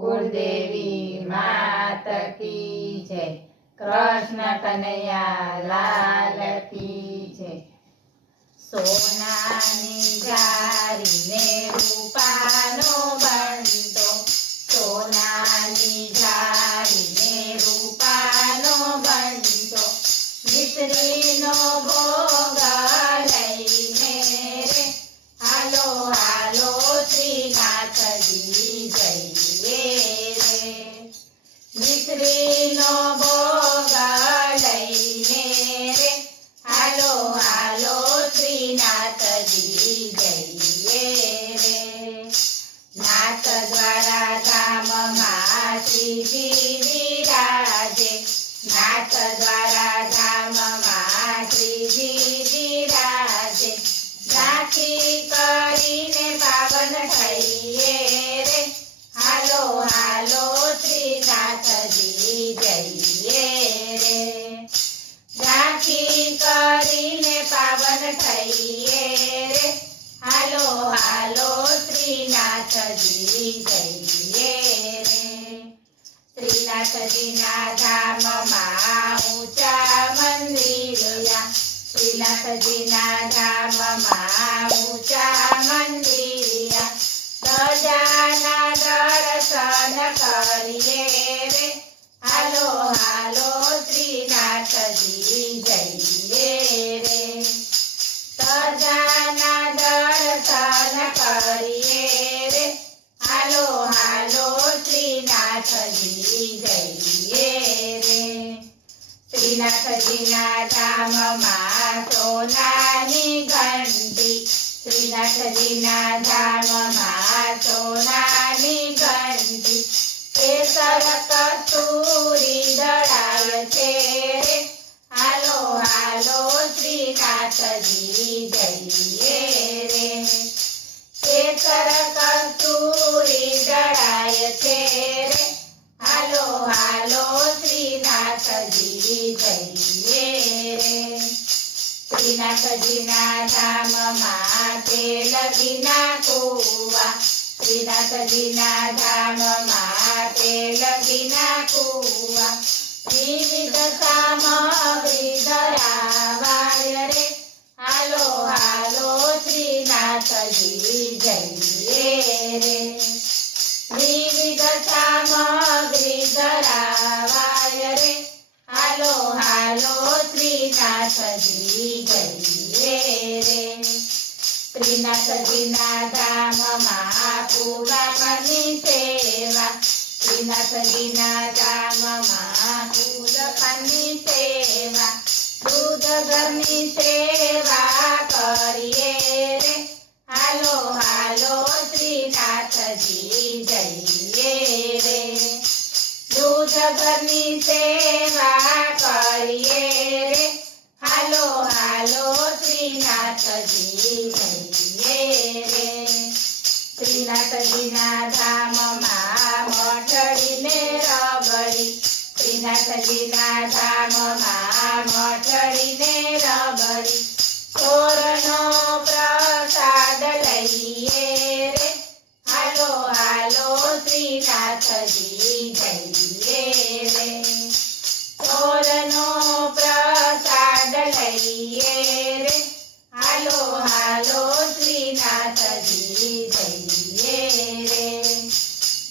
કુળદેવી માત કી જય. કૃષ્ણ કનૈયા લાલ કી જય. સોનાની જારી ને રૂપાનો બંતો, સોનાની જારી ને રૂપાનો બંતો, મિશ્રીનો ભોગ લઈને રે હાલો હાલો શ્રીનાથજી જઈએ રે. મિશ્રીનો ભોગ લઈને રે હાલો હાલો શ્રીનાથજી જઈએ રે. નાથ દ્વારા ધામમાં શ્રીજી વિરાજે, નાથ દ્વારા ધામમાં શ્રીજી વિરાજે, ઝાંખી કરીને પાવન થઈએ રે હાલો હાલો શ્રીનાથજી જઈએ રે. ઝાંખી કરીને પાવન થઈએ રે હાલો હાલો શ્રીનાથજી જઈએ રે. શ્રીનાથજીના ધામમાં ઊંચા મંદિરયા, શ્રીનાથજીના ધામમાં ઊંચા મંદિરયા, સજાના દર્શન કરીએ રે હાલો હાલો શ્રીનાથજી જઈએ રે. સજાના દર્શન કરીએ રે હાલો હાલો શ્રીનાથજી જઈએ રે. શ્રીનાથજીના ધામમાં સોનાની ઘંટી, શ્રીનાથજીના ધામમાં સોનાની ઘંટી, કેસર કસ્તુરી દળાય છે રે હાલો હાલો શ્રીનાથજી જઈએ રે. કેસર કસ્તુરી દળાય છે રે હાલો હાલો શ્રીનાથજી જઈએ રે. શ્રીનાથજીના ધામમાં તેલ ઘીના કુવા, શ્રીનાથજીના ધામમાં તેલ ઘીના કુવા, વિવિધ સામગ્રી ધરાવાય રે હાલો હાલો શ્રીનાથજી જઈએ રે. વિવિધ સામગ્રી ધરાવાય રે હાલો હાલો શ્રીનાથજી જઈએ રે. શ્રીનાથજીના ધામમાં ફૂલની સેવા, શ્રીનાથજીના ધામમાં ફૂલની સેવા, દૂધ ઘરની સેવા કરીએ રે હાલો હાલો શ્રીનાથજી જઈએ રે. દૂધ ઘરની સેવા કરીએ રે હાલો હાલો શ્રીનાથજી જઈએ રે. શ્રીનાથજીના ધામમાં મઠડીને રબડી, શ્રીનાથજીના ધામમાં મઠડીને રબડી, ચોરનો પ્રસાદ લઈએ રે હાલો હાલો શ્રીનાથજી જઈએ રે. ચોરનો પ્રસાદ લઈએ રે હાલો હાલો શ્રીનાથજી જઈએ રે.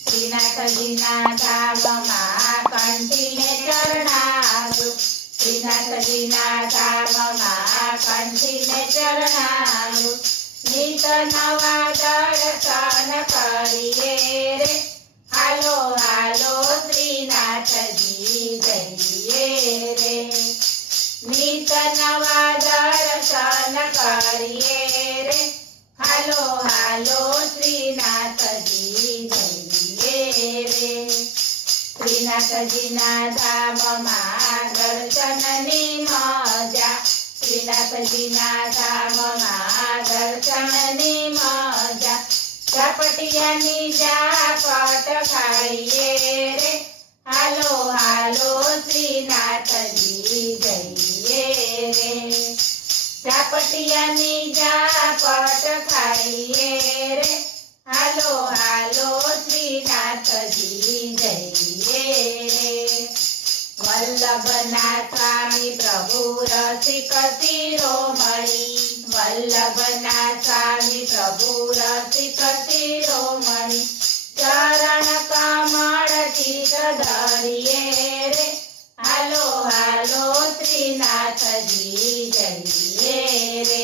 શ્રીનાથજીના ધામમાં કંઠીને ચરણાવ્યું, શ્રીનાથજીના ધામમાં કંઠીને ચરણાવ્યું, નિત નવા દર્શન કરીએ રે હાલો હાલો શ્રીનાથજી જઈએ રે. નિત નવા દર્શન કરીએ રે હાલો હાલો શ્રીનાથજી જઈએ રે. શ્રીનાથજીના ધામમાં દર્શનની મજા, શ્રીનાથજીના ધામમાં દર્શનની મજા, ઝપટિયાની ઝાપટ ખાઈએ રે હાલો હાલો શ્રીનાથજી જઈએ રે. ઝાપટિયાની ઝાપટ ખાઈએ રે હાલો હાલો શ્રીનાથજી વૃંદાવના સ્વામી પ્રભુ રસિક શિરોમણી ચરણ કમળ ચિત ધરીએ રે હાલો હાલો શ્રીનાથજી જઈએ રે